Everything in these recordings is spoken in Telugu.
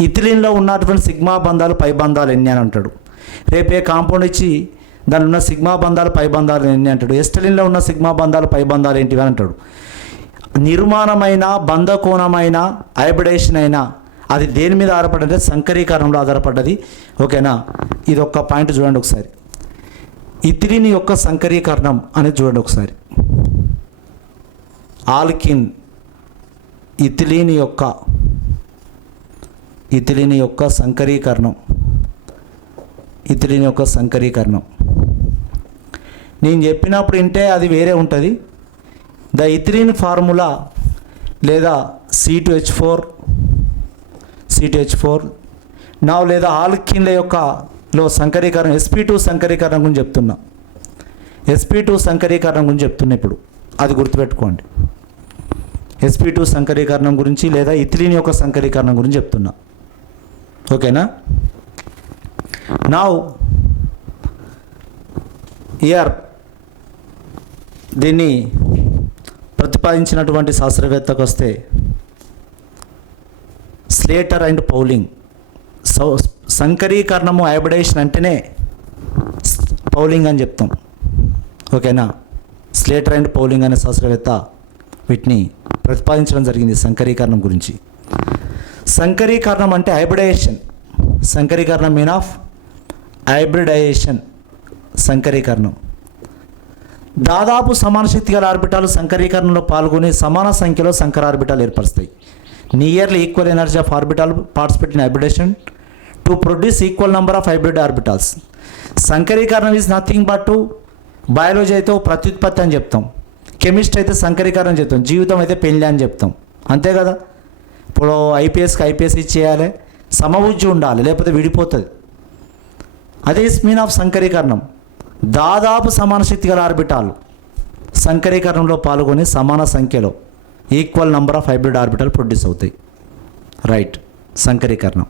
ఇథిలిన్లో ఉన్నటువంటి సిగ్మా బంధాలు పై బంధాలు ఎన్ని అని అంటాడు. రేపే కాంపౌండ్ ఇచ్చి దానిలో ఉన్న సిగ్మా బంధాలు పై బంధాలు ఎన్ని అంటాడు. ఎస్టలిన్లో ఉన్న సిగ్మా బంధాలు పై బంధాలు ఏంటివి అని అంటాడు. నిర్మాణమైన బంధకోణమైన హైబ్రిడేషన్ అయినా అది దేని మీద ఆధారపడ్డది? సంకరీకరణంలో ఆధారపడ్డది. ఓకేనా? ఇది ఒక్క పాయింట్ చూడండి ఒకసారి. ఇథిలిన్ యొక్క సంకరీకరణం అనేది చూడండి ఒకసారి. ఆల్కిన్ ఇతిలీని యొక్క ఇథిలీన్ యొక్క సంకరీకరణం. ఇథిలీన్ యొక్క సంకరీకరణం. నేను చెప్పినప్పుడు వింటే అది వేరే ఉంటుంది. ద ఇథిలీన్ ఫార్ములా లేదా C two H four C two H four నా లేదా ఆల్కిన్ల యొక్క లో సంకరీకరణం ఎస్పీ టూ సంకరీకరణం గురించి చెప్తున్నా. ఎస్పీ టూ సంకరీకరణం గురించి చెప్తున్నా ఇప్పుడు. అది గుర్తుపెట్టుకోండి. ఎస్పీ టూ సంకరీకరణం గురించి లేదా ఇథిలీన్ యొక్క సంకరీకరణం గురించి చెప్తున్నా. ఓకేనా? నా ఇయర్ దీన్ని ప్రతిపాదించినటువంటి శాస్త్రవేత్తకు వస్తే స్లేటర్ అండ్ పౌలింగ్ సౌ సంకరీకరణము హైబ్రిడేషన్ అంటేనే పౌలింగ్ అని చెప్తాం. ఓకేనా? స్లేటర్ అండ్ పౌలింగ్ అనే శాస్త్రవేత్త వీటిని ప్రతిపాదించడం జరిగింది సంకరీకరణం గురించి. సంకరీకరణం అంటే హైబ్రిడైజేషన్ సంకరీకరణం మీన్ ఆఫ్ హైబ్రిడైజేషన్ సంకరీకరణం. దాదాపు సమాన శక్తి గల ఆర్బిటాలు సంకరీకరణలో పాల్గొని సమాన సంఖ్యలో సంకర ఆర్బిటాలు ఏర్పరుస్తాయి. Nearly equal energy of orbital participate in hybridisation to produce equal number of hybrid orbitals సంకరీకరణం is nothing but to biology అయితే ప్రత్యుత్పత్తి అని చెప్తాం. కెమిస్ట్రీ అయితే సంకరీకరణం చెప్తాం. జీవితం అయితే పెళ్ళి అని చెప్తాం. అంతే కదా? ఇప్పుడు ఐపీఎస్కి ఐపీఎస్ ఇచ్చేయాలి. సమబుద్ధి ఉండాలి లేకపోతే విడిపోతుంది. అదే ఇస్ మీన్ ఆఫ్ సంకరీకరణం. దాదాపు సమాన శక్తి గల ఆర్బిటాలు సంకరీకరణలో పాల్గొని సమాన సంఖ్యలో equal number of hybrid orbital produce అవుతాయి. రైట్ సంకరీకరణం.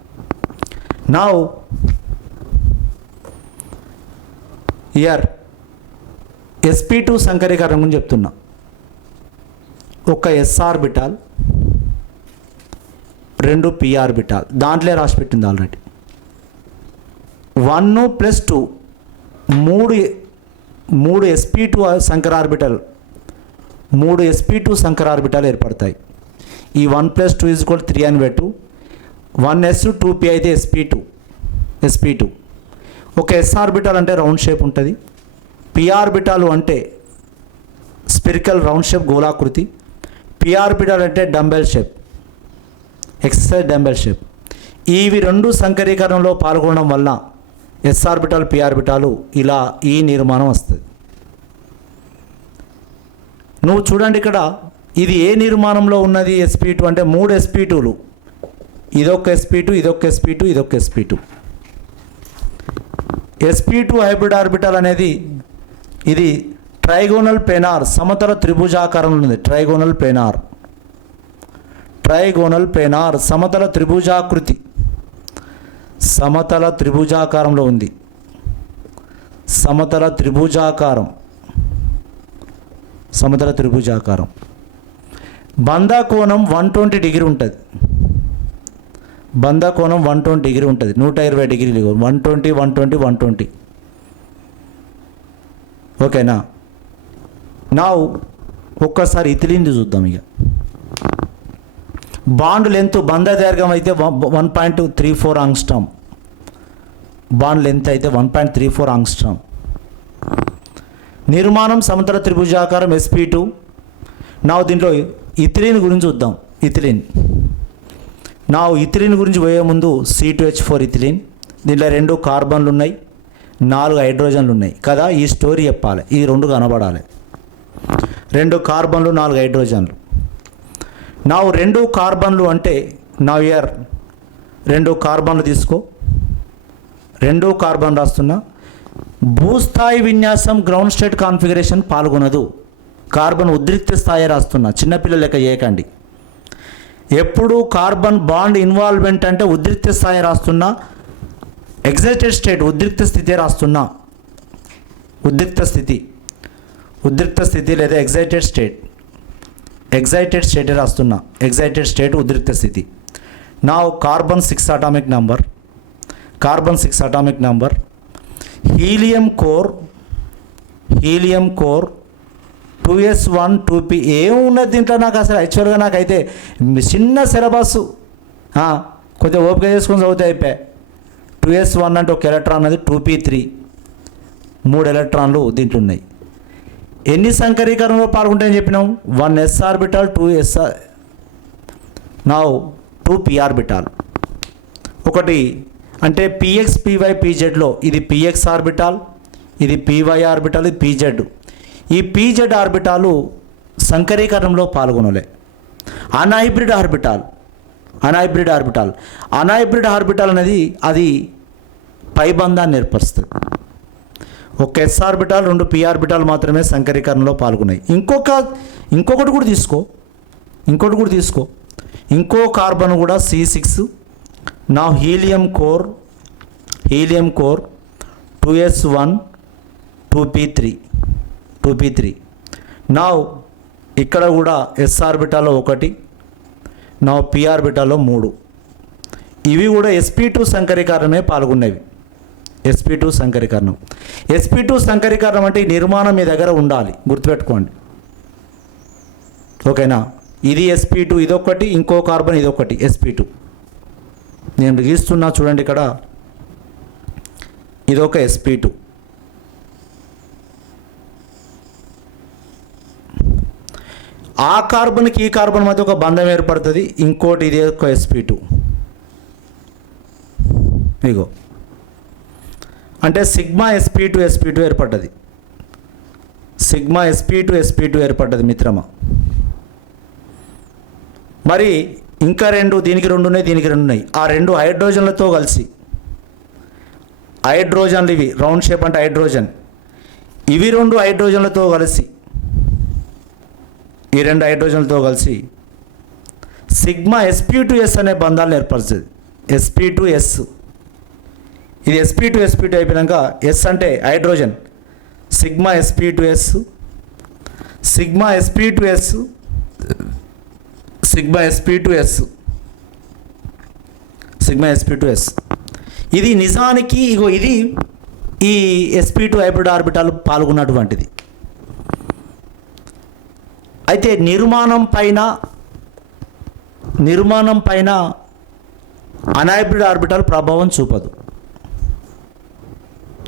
నా ఇయర్ ఎస్పీ టూ సంకరీకరణం గురించి చెప్తున్నా. ఒక ఎస్ ఆర్బిటాల్ రెండు పి ఆర్బిటాల్ దాంట్లో రాసి పెట్టింది ఆల్రెడీ వన్ ప్లస్ టూ మూడు మూడు ఎస్పీ టూ సంకర ఆర్బిటల్ మూడు ఎస్పీ టూ సంకర ఆర్బిటాలు ఏర్పడతాయి. ఈ వన్ ప్లస్ టూ ఈజ్ కూడా త్రీ అని పెట్టు వన్ ఎస్ టూ పి అయితే ఎస్పీ టూ ఎస్పీ టూ ఒక ఎస్ ఆర్బిటాల్ అంటే రౌండ్ షేప్ ఉంటుంది. పి ఆర్బిటాలు అంటే స్పిరికల్ రౌండ్ షేప్ గోళాకృతి. పి ఆర్బిటాల్ అంటే డంబెల్ షేప్ ఎక్సర్సైజ్ డెంబర్షిప్ ఇవి రెండు సంకరీకరణలో పాల్గొనడం వల్ల ఎస్ ఆర్బిటాల్ పి ఆర్బిటాలు ఇలా ఈ నిర్మాణం వస్తుంది. నువ్వు చూడండి ఇక్కడ ఇది ఏ నిర్మాణంలో ఉన్నది ఎస్పీ టూ అంటే మూడు ఎస్పీ టూలు. ఇదొక ఎస్పీ టూ ఇదొక ఎస్పీ టూ ఇదొక S P two. S P two hybrid orbital అనేది ఇది ట్రైగోనల్ పెనార్ సమతల త్రిభుజాకారంలో ఉంది ట్రైగోనల్ పెనార్ ట్రైగోనల్ పెనార్ సమతల త్రిభుజాకృతి. సమతల త్రిభుజాకారంలో ఉంది. సమతల త్రిభుజాకారం. సమతల త్రిభుజాకారం. బంధకోణం వన్ ట్వంటీ డిగ్రీ ఉంటుంది. బంధకోణం వన్ ట్వంటీ డిగ్రీ ఉంటుంది. నూట ఇరవై డిగ్రీలు one twenty one twenty one twenty. ఓకేనా? నా ఒక్కసారి ఇతిలింది చూద్దాం ఇక బాండ్ లెంత్ బంధ దీర్ఘం అయితే one point three four angstrom bond length అయితే one point three four angstrom నిర్మాణం సమతల త్రిభుజాకారం ఎస్పీ టూ నా దీంట్లో ఇథిలిన్ గురించి చూద్దాం. ఇథిలిన్. నా ఇథిలిన్ గురించి పోయే ముందు C two H four ethylene. దీంట్లో రెండు కార్బన్లు ఉన్నాయి నాలుగు హైడ్రోజన్లు ఉన్నాయి. కదా ఈ స్టోరీ చెప్పాలి. ఈ రెండు కనబడాలి. రెండు కార్బన్లు నాలుగు హైడ్రోజన్లు. నా రెండు కార్బన్లు అంటే నా ఇయర్ రెండు కార్బన్లు తీసుకో. రెండు కార్బన్ రాస్తున్నా. భూస్థాయి విన్యాసం గ్రౌండ్ స్టేట్ కాన్ఫిగరేషన్ పాల్గొనదు. కార్బన్ ఉద్రిక్త స్థాయి రాస్తున్నా. చిన్నపిల్లల లెక్క చేయకండి. ఎప్పుడు కార్బన్ బాండ్ ఇన్వాల్వ్మెంట్ అంటే ఉద్రిక్త స్థాయి రాస్తున్నా. ఎగ్జైటెడ్ స్టేట్ ఉద్రిక్త స్థితి రాస్తున్నా. ఉద్రిక్త స్థితి. ఉద్రిక్త స్థితి లేదా ఎగ్జైటెడ్ స్టేట్. ఎగ్జైటెడ్ స్టేట్ రాస్తున్నా. ఎగ్జైటెడ్ స్టేట్ ఉద్రిక్త స్థితి. నా carbon six atomic number carbon six atomic number helium core helium core two s one two p ఏమున్నది దీంట్లో నాకు అసలు యాక్చువల్గా నాకైతే చిన్న సిలబస్ కొద్దిగా ఓపిక చేసుకొని చదివితే అయిపోయాయి టూ ఎస్ వన్ అంటే ఒక ఎలక్ట్రాన్ అది టూ పీ త్రీ మూడు ఎలక్ట్రాన్లు దీంట్లో ఉన్నాయి. ఎన్ని సంకరీకరణలో పాల్గొంటాయని చెప్పినాం వన్ ఎస్ ఆర్బిటాల్ టూ ఎస్ఆర్ నా టూ పి ఆర్బిటాల్ ఒకటి అంటే పిఎక్స్ పివై పీజెడ్లో ఇది పిఎక్స్ ఆర్బిటాల్ ఇది పివై ఆర్బిటాల్ ఇది పీజెడ్. ఈ పీజెడ్ ఆర్బిటాలు సంకరీకరణంలో పాల్గొనలే. Unhybrid orbital unhybrid orbital unhybrid orbital అనేది అది పైబంధాన్ని ఏర్పరుస్తుంది. ఒక ఎస్ ఆర్బిటాల్ రెండు పి ఆర్బిటాల్ మాత్రమే సంకరీకరణలో పాల్గొన్నాయి. ఇంకొక ఇంకొకటి కూడా తీసుకో. ఇంకొకటి కూడా తీసుకో. ఇంకో కార్బన్ కూడా సి సిక్స్ నా helium core helium core two s one two p three two p three నా ఇక్కడ కూడా ఎస్ ఆర్బిటాలో ఒకటి నా పి ఆర్బిటాలో మూడు. ఇవి కూడా ఎస్పీ టూ సంకరీకరణమే పాల్గొనేవి ఎస్పీ టూ సంకరీకరణం. ఎస్పీ టూ సంకరీకరణం అంటే ఈ నిర్మాణం మీ దగ్గర ఉండాలి. గుర్తుపెట్టుకోండి. ఓకేనా? ఇది ఎస్పీ టూ ఇదొకటి ఇంకో కార్బన్ ఇదొకటి ఎస్పీ టూ. నేను గీస్తున్నా చూడండి ఇక్కడ. ఇదొక ఎస్పీ టూ. ఆ కార్బన్కి ఈ కార్బన్ మధ్య ఒక బంధం ఏర్పడుతుంది. ఇంకోటి ఇది ఒక ఎస్పీ టూ. ఇగో. అంటే sigma sp two sp two ఏర్పడ్డది. Sigma sp two sp two ఏర్పడ్డది మిత్రమా. మరి ఇంకా రెండు దీనికి రెండు ఉన్నాయి దీనికి రెండు ఉన్నాయి. ఆ రెండు హైడ్రోజన్లతో కలిసి. హైడ్రోజన్లు ఇవి రౌండ్ షేప్ అంటే హైడ్రోజన్. ఇవి రెండు హైడ్రోజన్లతో కలిసి ఈ రెండు హైడ్రోజన్లతో కలిసి సిగ్మా ఎస్పీ టు ఎస్ అనే బంధాలను ఏర్పరుస్తుంది ఎస్పీ టు ఎస్ ఇది ఎస్పీ టు ఎస్పీ టు అయిపోయాక ఎస్ అంటే hydrogen sigma sp two s sigma sp two s sigma sp two s sigma sp two s ఇది నిజానికి ఇగో ఇది ఈ ఎస్పీ టు హైబ్రిడ్ ఆర్బిటాలు పాల్గొన్నటువంటిది. అయితే నిర్మాణం పైన నిర్మాణం పైన అన్హైబ్రిడ్ ఆర్బిటాల్ ప్రభావం చూపదు.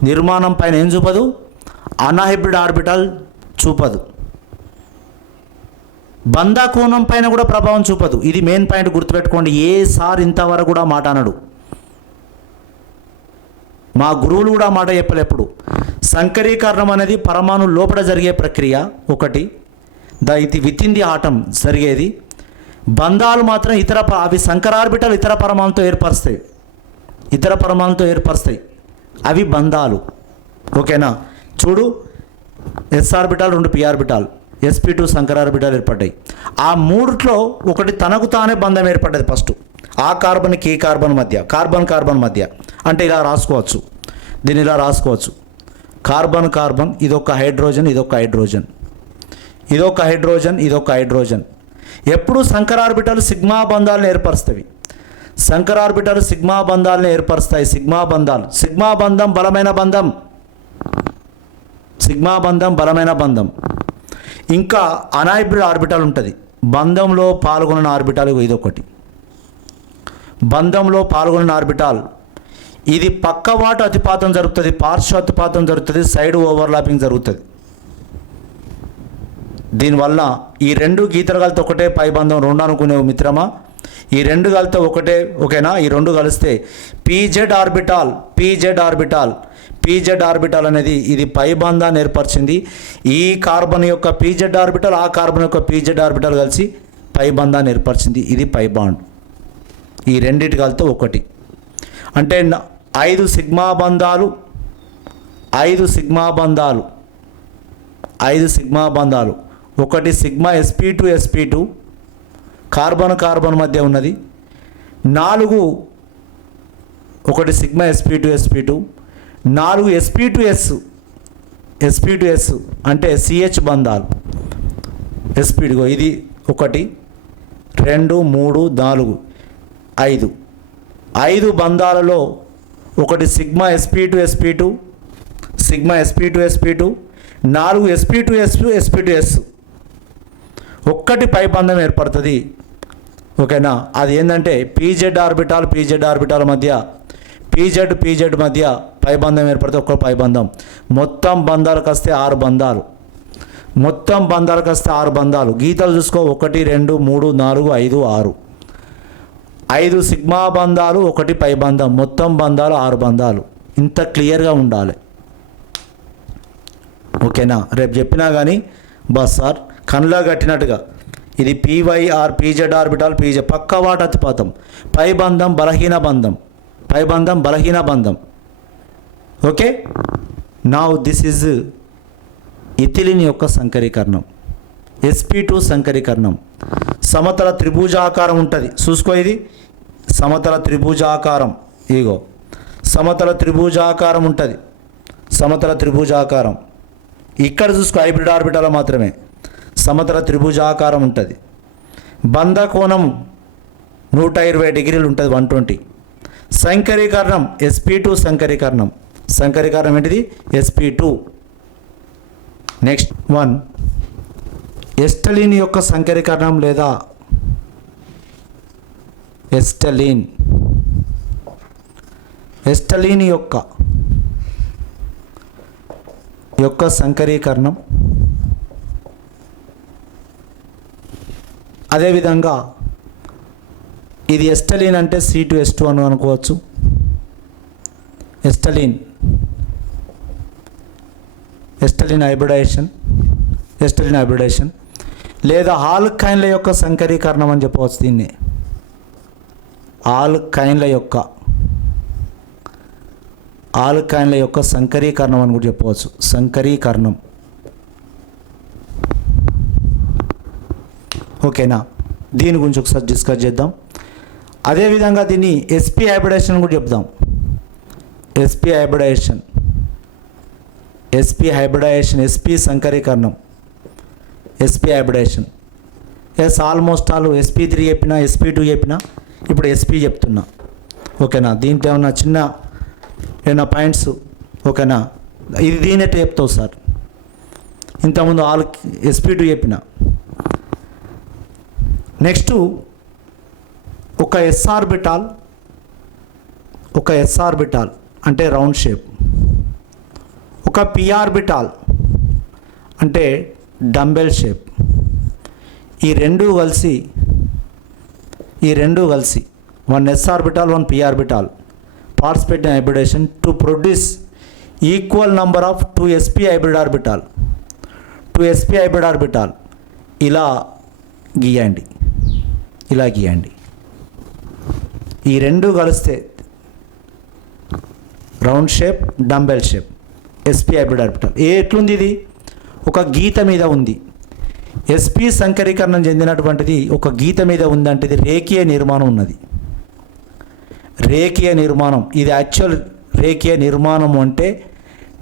నిర్మాణం పైన ఏం చూపదు? అన్హైబ్రిడ్ ఆర్బిటాల్ చూపదు. బంధా కోణం పైన కూడా ప్రభావం చూపదు. ఇది మెయిన్ పాయింట్ గుర్తుపెట్టుకోండి. ఏ సార్ ఇంతవరకు కూడా మాట అనడు. మా గురువులు కూడా మాట చెప్పలేప్పుడు సంకరీకరణం అనేది పరమాణు లోపల జరిగే ప్రక్రియ ఒకటి. ద ఇది విత్ ఇన్ ది ఆటం జరిగేది. బంధాలు మాత్రం ఇతర అవి సంకరార్బిటల్ ఇతర పరమాణుతో ఏర్పరుస్తాయి. ఇతర పరమాణుతో ఏర్పరుస్తాయి. అవి బంధాలు ఓకేనా? చూడు ఎస్ ఆర్బిటాల్ రెండు పి ఆర్బిటాల్ ఎస్పీ టూ సంకర ఏర్పడ్డాయి. ఆ మూడిట్లో ఒకటి తనకు తానే బంధం ఏర్పడ్డది ఫస్ట్. ఆ కార్బన్కి ఈ కార్బన్ మధ్య కార్బన్ కార్బన్ మధ్య. అంటే ఇలా రాసుకోవచ్చు. దీన్ని ఇలా రాసుకోవచ్చు. కార్బన్ కార్బన్ ఇదొక హైడ్రోజన్ ఇదొక హైడ్రోజన్. ఇదొక హైడ్రోజన్ ఇదొక హైడ్రోజన్. ఎప్పుడు సంకర సిగ్మా బంధాలను ఏర్పరుస్తాయి సంకర ఆర్బిటాలు సిగ్మా బంధాలను ఏర్పరుస్తాయి. సిగ్మా బంధాలు. సిగ్మా బంధం బలమైన బంధం. సిగ్మా బంధం బలమైన బంధం. ఇంకా అనాయిబ్రిడ్ ఆర్బిటాల్ ఉంటుంది. బంధంలో పాల్గొన్న ఆర్బిటాల్ ఇదొకటి. బంధంలో పాల్గొన్న ఆర్బిటాల్. ఇది పక్కవాటు అతిపాతం జరుగుతుంది పార్శ్వ అతిపాతం జరుగుతుంది సైడ్ ఓవర్లాపింగ్ జరుగుతుంది. దీనివల్ల ఈ రెండు గీతలు కలితే ఒకటే పైబంధం రెండు అనుకునే మిత్రమా? ఈ రెండు కలితే ఒకటే ఓకేనా? ఈ రెండు కలిస్తే PZ orbital PZ orbital. PZ orbital అనేది ఇది పైబంధాన్ని ఏర్పరిచింది. ఈ కార్బన్ యొక్క పీజెడ్ ఆర్బిటాల్ ఆ కార్బన్ యొక్క పీజెడ్ ఆర్బిటాల్ కలిసి పైబంధాన్ని ఏర్పరిచింది. ఇది పై బాండ్. ఈ రెండిటి కలితే ఒకటి. అంటే ఐదు సిగ్మా బంధాలు ఐదు సిగ్మా బంధాలు ఐదు సిగ్మా బంధాలు. ఒకటి sigma sp two sp two carbon carbon మధ్య ఉన్నది నాలుగు ఒకటి sigma sp two sp two నాలుగు sp two s sp two s అంటే సిహెచ్ బంధాలు ఎస్పీడిగో ఇది ఒకటి రెండు మూడు నాలుగు ఐదు ఐదు బంధాలలో ఒకటి sigma SP two SP two sigma SP two SP two నాలుగు SP two S SP two S ఒక్కటి పై బంధం ఏర్పడుతుంది. ఓకేనా? అది ఏంటంటే పీజెడ్ ఆర్బిటాల్ పీజెడ్ ఆర్బిటాల్ మధ్య పీజెడ్ పీజెడ్ మధ్య పై బంధం ఏర్పడితే ఒక్క పై బంధం. మొత్తం బంధాలకు వస్తే ఆరు బంధాలు. మొత్తం బంధాలకు వస్తే ఆరు బంధాలు. గీతలు చూసుకో ఒకటి రెండు మూడు నాలుగు ఐదు ఆరు. ఐదు సిగ్మా బంధాలు ఒకటి పై బంధం. మొత్తం బంధాలు ఆరు బంధాలు. ఇంత క్లియర్గా ఉండాలి. ఓకేనా? రేపు చెప్పినా కానీ బస్ సార్. కన్లా కట్టినట్టుగా. ఇది పీవైఆర్ పీజెడ్ ఆర్బిటాల్ పీజె పక్క వాటతిపాతం పై బంధం బలహీన బంధం. పై బంధం బలహీన బంధం. ఓకే? నా దిస్ ఇస్ ఇథిలిన్ యొక్క సంకరీకరణం. SP two సంకరీకరణం. సమతల త్రిభుజాకారం ఉంటుంది. చూసుకో ఇది. సమతల త్రిభుజాకారం. ఇగో. సమతల త్రిభుజాకారం ఉంటుంది. సమతల త్రిభుజాకారం. ఇక్కడ చూసుకో హైబ్రిడ్ ఆర్బిటాలో మాత్రమే. సమతల త్రిభుజాకారం ఉంటుంది. బంధ కోణం నూట ఇరవై డిగ్రీలు ఉంటుంది వన్ ట్వంటీ. సంకరీకరణం ఎస్పీ టూ సంకరీకరణం. సంకరీకరణం ఏంటిది? Sp two next one acetylene యొక్క సంకరీకరణం లేదా? ఎస్టలిన్. ఎస్టలిన్ యొక్క యొక్క సంకరీకరణం. అదేవిధంగా ఇది ఎస్టలీన్ అంటే సి టు ఎస్ టూ అని అనుకోవచ్చు. Acetylene. Acetylene hybridization. Acetylene hybridization. లేదా ఆల్కైన్ల యొక్క సంకరీకరణం అని చెప్పవచ్చు దీన్ని. ఆల్కైన్ల యొక్క. ఆల్కైన్ల యొక్క సంకరీకరణం అని కూడా చెప్పవచ్చు. సంకరీకరణం. ఓకేనా? దీని గురించి ఒకసారి డిస్కస్ చేద్దాం. అదేవిధంగా దీన్ని ఎస్పీ హైబ్రిడేషన్ కూడా చెప్దాం. Sp hybridization sp hybridization sp సంకరీకరణం. Sp hybridization s almost all sp three చెప్పినా ఎస్పీ టూ చెప్పినా ఇప్పుడు ఎస్పీ చెప్తున్నా. ఓకేనా? దీంట్లో ఏమన్నా చిన్న ఏమైనా పాయింట్స్ ఓకేనా? ఇది దీని ఎట్లా చెప్తావు సార్. ఇంతకుముందు ఆల్ ఎస్పీ టూ చెప్పిన. నెక్స్ట్ ఒక ఎస్ఆర్బిటాల్ ఒక ఎస్ఆర్బిటాల్ అంటే రౌండ్ షేప్. ఒక పిఆర్బిటాల్ అంటే డంబెల్ షేప్. ఈ రెండు కలిసి ఈ రెండు కలిసి one s orbital one p orbital participate in hybridization to produce equal number of two sp hybrid orbital two sp hybrid orbital ఇలా గీయండి. ఇలా గీయండి ఈ రెండు కలిస్తే round shape dumbbell shape. Sp hybrid orbital ఏ ఎట్లుంది ఇది? ఒక గీత మీద ఉంది. ఎస్పీ సంకరీకరణం చెందినటువంటిది ఒక గీత మీద ఉందంటే ఇది రేఖీయ నిర్మాణం ఉన్నది. రేఖీయ నిర్మాణం. ఇది యాక్చువల్ రేఖీయ నిర్మాణం అంటే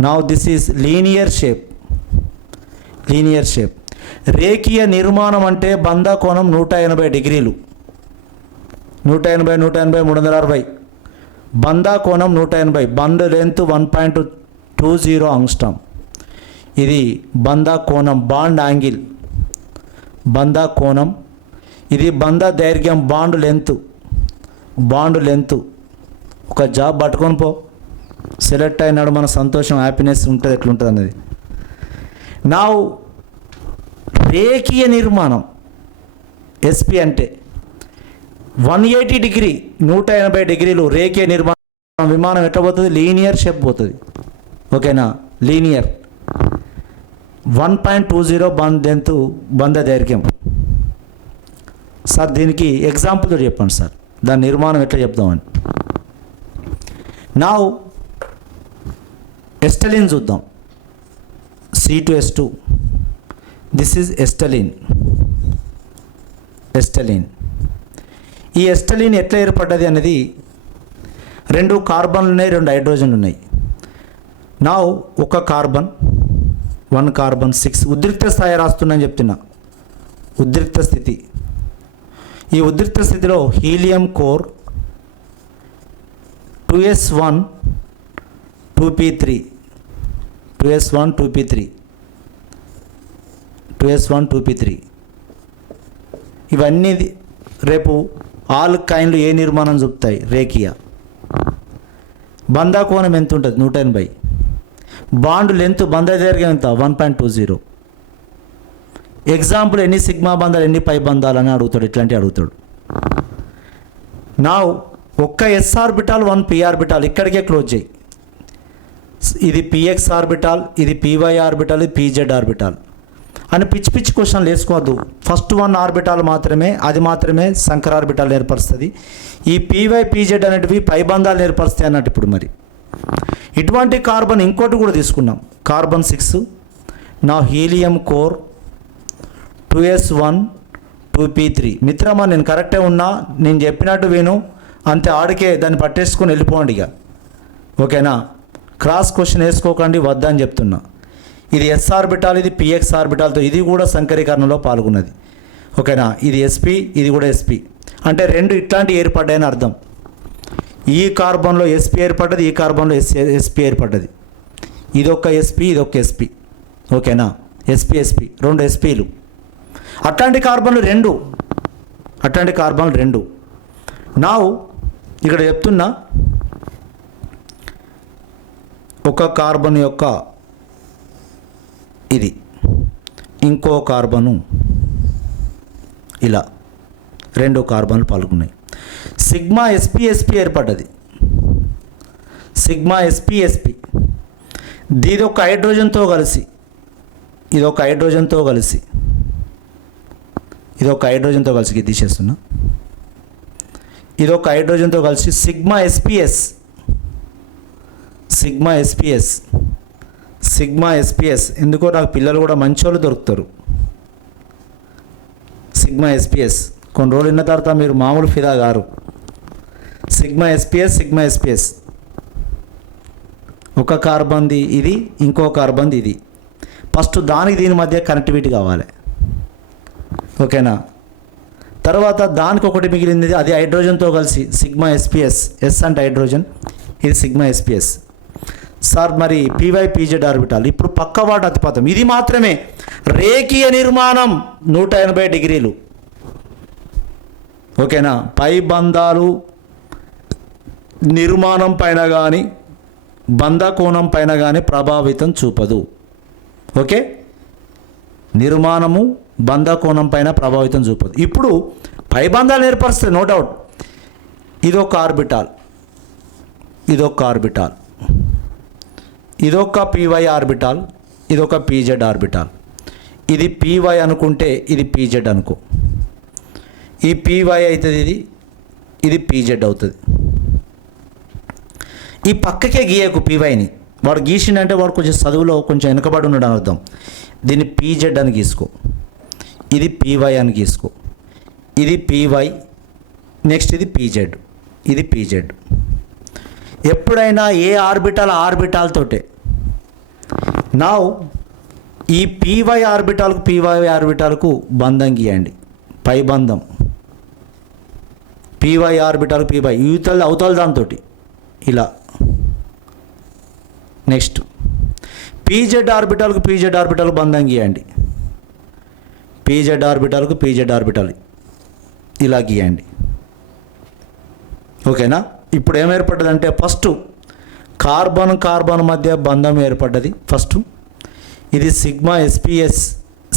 now this is linear shape linear shape రేఖీయ నిర్మాణం అంటే బంధ కోణం నూట ఎనభై డిగ్రీలు. నూట ఎనభై నూట ఎనభై మూడు వందల అరవై. బందా కోణం నూట ఎనభై. Bond length one point two zero angstrom ఇది బందా కోణం బాండ్ యాంగిల్. బందా కోణం ఇది బందా దైర్ఘ్యం బాండ్ లెంత్ బాండ్ లెంత్ ఒక జాబ్ పట్టుకొని పో. సెలెక్ట్ అయినాడు మన సంతోషం హ్యాపీనెస్ ఉంటుంది ఎట్లుంటుంది అన్నది నా రేఖీయ నిర్మాణం. ఎస్పి అంటే వన్ ఎయిటీ డిగ్రీ నూట ఎనభై డిగ్రీలు రేఖీయ నిర్మాణం. విమానం ఎట్లా పోతుంది? లీనియర్ షేప్ పోతుంది. ఓకేనా linear one point two zero bond length బంధ దైర్ఘ్యం. సార్ దీనికి ఎగ్జాంపుల్ చెప్పండి సార్. దాని నిర్మాణం ఎట్లా చెప్దామని. నా ఎస్టలిన్ చూద్దాం. C two s two this is acetylene acetylene ఈ ఎస్టలిన్ ఎట్లా ఏర్పడ్డది అనేది రెండు కార్బన్లు ఉన్నాయి రెండు హైడ్రోజన్లు ఉన్నాయి నా ఒక కార్బన్ వన్ కార్బన్ సిక్స్ ఉద్రిక్త స్థాయి రాస్తుందని చెప్తున్నా. ఉద్రిక్త స్థితి. ఈ ఉద్రిక్త స్థితిలో helium core two s one two p three. Two s one two p three. Two s one two p three. ఇవన్నీ రేపు ఆల్ కాయిన్లు ఏ నిర్మాణం చూపుతాయి? రేఖియా. బందా కోణం ఎంత ఉంటుంది? నూట ఎనభై. బాండ్ లెంత్ బంద దీర్ఘం ఎంత? One point two zero. Example ఎన్ని సిగ్మా బంధాలు ఎన్ని పై బంధాలు అని అడుగుతాడు. ఇట్లాంటివి అడుగుతాడు. నా ఒక్క S orbital one P orbital ఇక్కడికే క్లోజ్ చేయి. ఇది పిఎక్స్ ఆర్బిటాల్ ఇది పివై ఆర్బిటాల్ ఇది పీజెడ్ ఆర్బిటాల్. అని పిచ్చి పిచ్చి క్వశ్చన్లు వేసుకోవద్దు. ఫస్ట్ వన్ ఆర్బిటాల్ మాత్రమే అది మాత్రమే సంకర ఆర్బిటాల్ ఏర్పరుస్తుంది ఈ పీవై పీజెడ్ అనేటివి పైబంధాలు ఏర్పరుస్తాయి అన్నట్టు ఇప్పుడు మరి. ఇటువంటి కార్బన్ ఇంకోటి కూడా తీసుకున్నాం. కార్బన్ సిక్స్ నా helium core two s one two p three. మిత్రమా నేను కరెక్టే ఉన్నా? నేను చెప్పినట్టు విను. అంతే ఆడికే దాన్ని పట్టేసుకొని వెళ్ళిపోండి ఇక. ఓకేనా? క్రాస్ క్వశ్చన్ వేసుకోకండి వద్దని చెప్తున్నా. ఇది ఎస్ ఆర్బిటాల్ ఇది పిఎక్స్ ఆర్బిటాల్తో ఇది కూడా సంకరీకరణలో పాల్గొన్నది. ఓకేనా? ఇది ఎస్పి ఇది కూడా ఎస్పి అంటే రెండు ఇట్లాంటి ఏర్పడ్డాయని అర్థం. ఈ కార్బన్లో ఎస్పి ఏర్పడ్డది ఈ కార్బన్లో ఎస్ ఎస్పి ఏర్పడ్డది. ఇదొక ఎస్పి ఇదొక ఎస్పి ఓకేనా? ఎస్పి ఎస్పి రెండు ఎస్పీలు అట్లాంటి కార్బన్లు రెండు. అట్లాంటి కార్బన్లు రెండు. నావు ఇక్కడ చెప్తున్నా ఒక కార్బన్ యొక్క ఇది ఇంకో కార్బను ఇలా రెండు కార్బన్లు పాల్గొన్నాయి. సిగ్మా ఎస్పిఎస్పి ఏర్పడ్డది. సిగ్మా ఎస్పిఎస్పి దీది ఇది ఒక హైడ్రోజన్తో కలిసి ఇది ఒక హైడ్రోజన్తో కలిసి ఇది ఒక హైడ్రోజన్తో కలిసి ఇది తీసేస్తున్నా. ఇది ఒక హైడ్రోజన్తో కలిసి sigma sps sigma sps sigma sps. ఎందుకో నాకు పిల్లలు కూడా మంచోళ్ళు దొరుకుతారు. Sigma sps. కొన్ని రోజులు విన్న తర్వాత మీరు మామూలు ఫిదా గారు. Sigma sps sigma sps. ఒక కార్బన్ది ఇది ఇంకో కార్బన్ది ఇది. ఫస్ట్ దానికి దీని మధ్య కనెక్టివిటీ కావాలి. ఓకేనా? తర్వాత దానికి ఒకటి మిగిలింది అది హైడ్రోజన్తో కలిసి సిగ్మా ఎస్పిఎస్. ఎస్ అంటే హైడ్రోజన్ ఇది సిగ్మా ఎస్పిఎస్. సార్ మరి పీవై పీజెడ్ ఆర్బిటాల్ ఇప్పుడు పక్కవాడు అతిపథం ఇది మాత్రమే. రేఖీయ నిర్మాణం నూట ఎనభై డిగ్రీలు. ఓకేనా? పై బంధాలు నిర్మాణం పైన కానీ బంధ కోణం పైన కానీ ప్రభావితం చూపదు. ఓకే? నిర్మాణము బంధ కోణం పైన ప్రభావితం చూపదు. ఇప్పుడు పైబంధాలు ఏర్పరుస్తాయి నో డౌట్. ఇదొక ఆర్బిటాల్. ఇదొక ఆర్బిటాల్. ఇదొక పీవై ఆర్బిటాల్ ఇదొక పీజెడ్ ఆర్బిటాల్. ఇది పీవై అనుకుంటే ఇది పీజెడ్ అనుకో. ఈ పీవై అవుతుంది ఇది ఇది పీజెడ్ అవుతుంది. ఈ పక్కకే గీయకు పీవైని వాడు గీసిండంటే వాడు కొంచెం చదువులో కొంచెం వెనకబడి ఉన్నాడు అని అర్థం. దీన్ని పీజెడ్ అని గీసుకో. ఇది పీవై అని గీసుకో. ఇది పీవై నెక్స్ట్ ఇది పీజెడ్ ఇది పీజెడ్ ఎప్పుడైనా ఏ ఆర్బిటాల్ ఆర్బిటాల్ తోటే. నా ఈ పీవై ఆర్బిటాల్కు పీవై ఆర్బిటాల్కు బంధం గీయండి. పై బంధం. పీవై ఆర్బిటాల్ పీవై యూతల్ అవతల దాంతో ఇలా. నెక్స్ట్ పీజెడ్ ఆర్బిటాల్కు పీజెడ్ ఆర్బిటాల్ బంధం గీయండి. పీజెడ్ ఆర్బిటాల్కు పీజెడ్ ఆర్బిటాల్. ఇలా గీయండి. ఓకేనా ఇప్పుడు ఏం ఏర్పడ్డదంటే ఫస్ట్ కార్బన్ కార్బన్ మధ్య బంధం ఏర్పడ్డది. ఫస్ట్ ఇది సిగ్మా ఎస్పిఎస్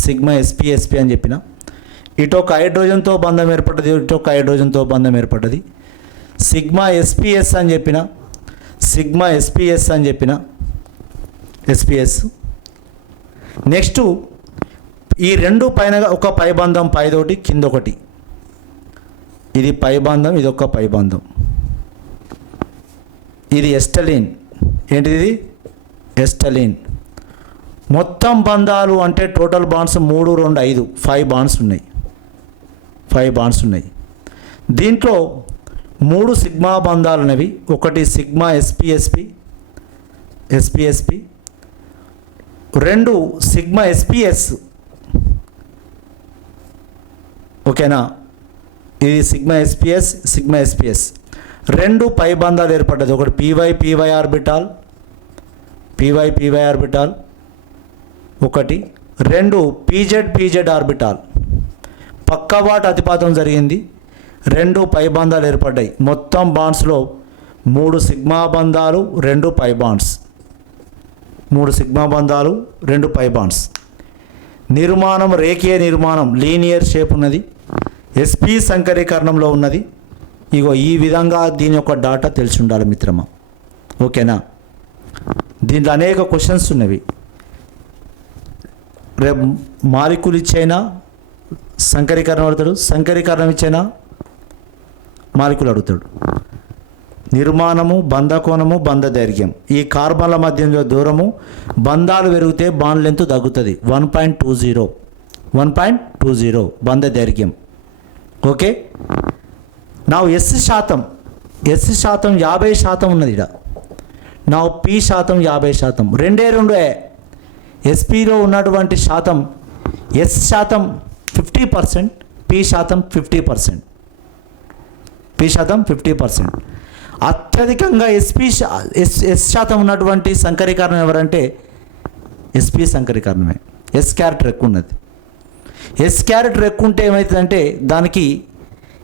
సిగ్మా ఎస్పిఎస్పి అని చెప్పిన. ఇటు ఒక హైడ్రోజన్తో బంధం ఏర్పడ్డది ఇటు ఒక హైడ్రోజన్తో బంధం ఏర్పడ్డది. సిగ్మా ఎస్పిఎస్ అని చెప్పిన సిగ్మా ఎస్పిఎస్ అని చెప్పిన ఎస్పిఎస్. నెక్స్ట్ ఈ రెండు పైన ఒక పైబంధం పైదోటి కింద ఒకటి ఇది పైబంధం ఇది ఒక పైబంధం. ఇది ఎస్టలిన్. ఏంటిది ఎస్టలిన్. మొత్తం బంధాలు అంటే టోటల్ బాండ్స్ మూడు రెండు ఐదు. ఫైవ్ బాండ్స్ ఉన్నాయి. ఫైవ్ బాండ్స్ ఉన్నాయి. దీంట్లో మూడు సిగ్మా బంధాలు ఉన్నవి. ఒకటి సిగ్మా ఎస్పిఎస్పి ఎస్పిఎస్పి రెండు సిగ్మా ఎస్పిఎస్ ఓకేనా? ఇది సిగ్మా ఎస్పిఎస్ సిగ్మా ఎస్పిఎస్ రెండు పై బంధాలు ఏర్పడ్డది ఒకటి PY PY orbital PY PY orbital ఒకటి రెండు పీజెడ్ పీజెడ్ ఆర్బిటాల్ పక్కవాటు అతిపాతం జరిగింది. రెండు పై బంధాలు ఏర్పడ్డాయి. మొత్తం బాండ్స్లో మూడు సిగ్మా బంధాలు రెండు పై బాండ్స్ మూడు సిగ్మా బంధాలు రెండు పై బాండ్స్ నిర్మాణం రేఖీయ నిర్మాణం లీనియర్ షేప్ ఉన్నది. ఎస్పీ సంకరీకరణంలో ఉన్నది. ఇగో ఈ విధంగా దీని యొక్క డాటా తెలిసి ఉండాలి మిత్రమా? ఓకేనా? దీంట్లో అనేక క్వశ్చన్స్ ఉన్నవి. రేపు మాలికులు ఇచ్చైనా? సంకరీకరణ అడుగుతాడు. సంకరీకరణం ఇచ్చైనా? మాలికులు అడుగుతాడు. నిర్మాణము బంధకోణము బంధ దైర్ఘ్యం. ఈ కార్బన్ల మధ్య దూరము బంధాలు పెరిగితే బాండ్ లెంత్ తగ్గుతుంది. One point two zero one point two zero బంధ దైర్ఘ్యం. ఓకే? నా ఎస్ శాతం ఎస్ శాతం యాభై శాతం ఉన్నది ఇక్కడ నా పి శాతం యాభై శాతం. రెండే రెండే. ఎస్పీలో ఉన్నటువంటి శాతం ఎస్ శాతం ఫిఫ్టీ పర్సెంట్ పి శాతం ఫిఫ్టీ పర్సెంట్. పి శాతం ఫిఫ్టీ పర్సెంట్. అత్యధికంగా ఎస్పీ శా- ఎస్ ఎస్ శాతం ఉన్నటువంటి సంకరీకరణం ఎవరంటే ఎస్పీ సంకరీకరణమే. ఎస్ క్యారెక్టర్ ఎక్కువ ఉన్నది. ఎస్ క్యారెక్టర్ ఎక్కువ ఉంటే ఏమవుతుందంటే దానికి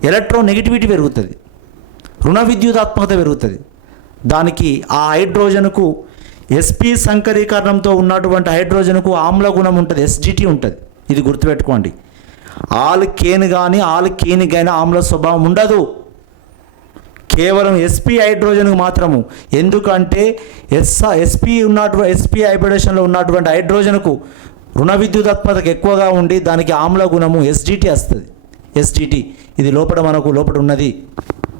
ఎలక్ట్రో నెగిటివిటీ పెరుగుతుంది. రుణ విద్యుదాత్మకత పెరుగుతుంది. దానికి ఆ హైడ్రోజన్కు ఎస్పీ సంకరీకరణంతో ఉన్నటువంటి హైడ్రోజన్కు ఆమ్ల గుణం ఉంటుంది ఎస్జిటి ఉంటుంది. ఇది గుర్తుపెట్టుకోండి. ఆల్ కేన్ కానీ ఆల్ కీన్ కానీ ఆమ్ల స్వభావం ఉండదు. కేవలం ఎస్పీ హైడ్రోజన్కు మాత్రము. ఎందుకంటే ఎస్ ఎస్పీ ఉన్నటువంటి ఎస్పీ హైబ్రిడేషన్లో ఉన్నటువంటి హైడ్రోజన్కు రుణ విద్యుదాత్మకత ఎక్కువగా ఉండి దానికి ఆమ్ల గుణము ఎస్జిటి వస్తుంది. ఎస్టీటీ ఇది లోపల మనకు లోపల ఉన్నది.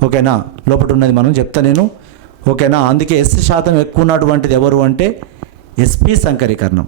ఓకేనా? లోపల ఉన్నది మనం చెప్తా నేను. ఓకేనా? అందుకే ఎస్ శాతం ఎక్కువ ఉన్నటువంటిది ఎవరు అంటే ఎస్పీ సంకరీకరణం.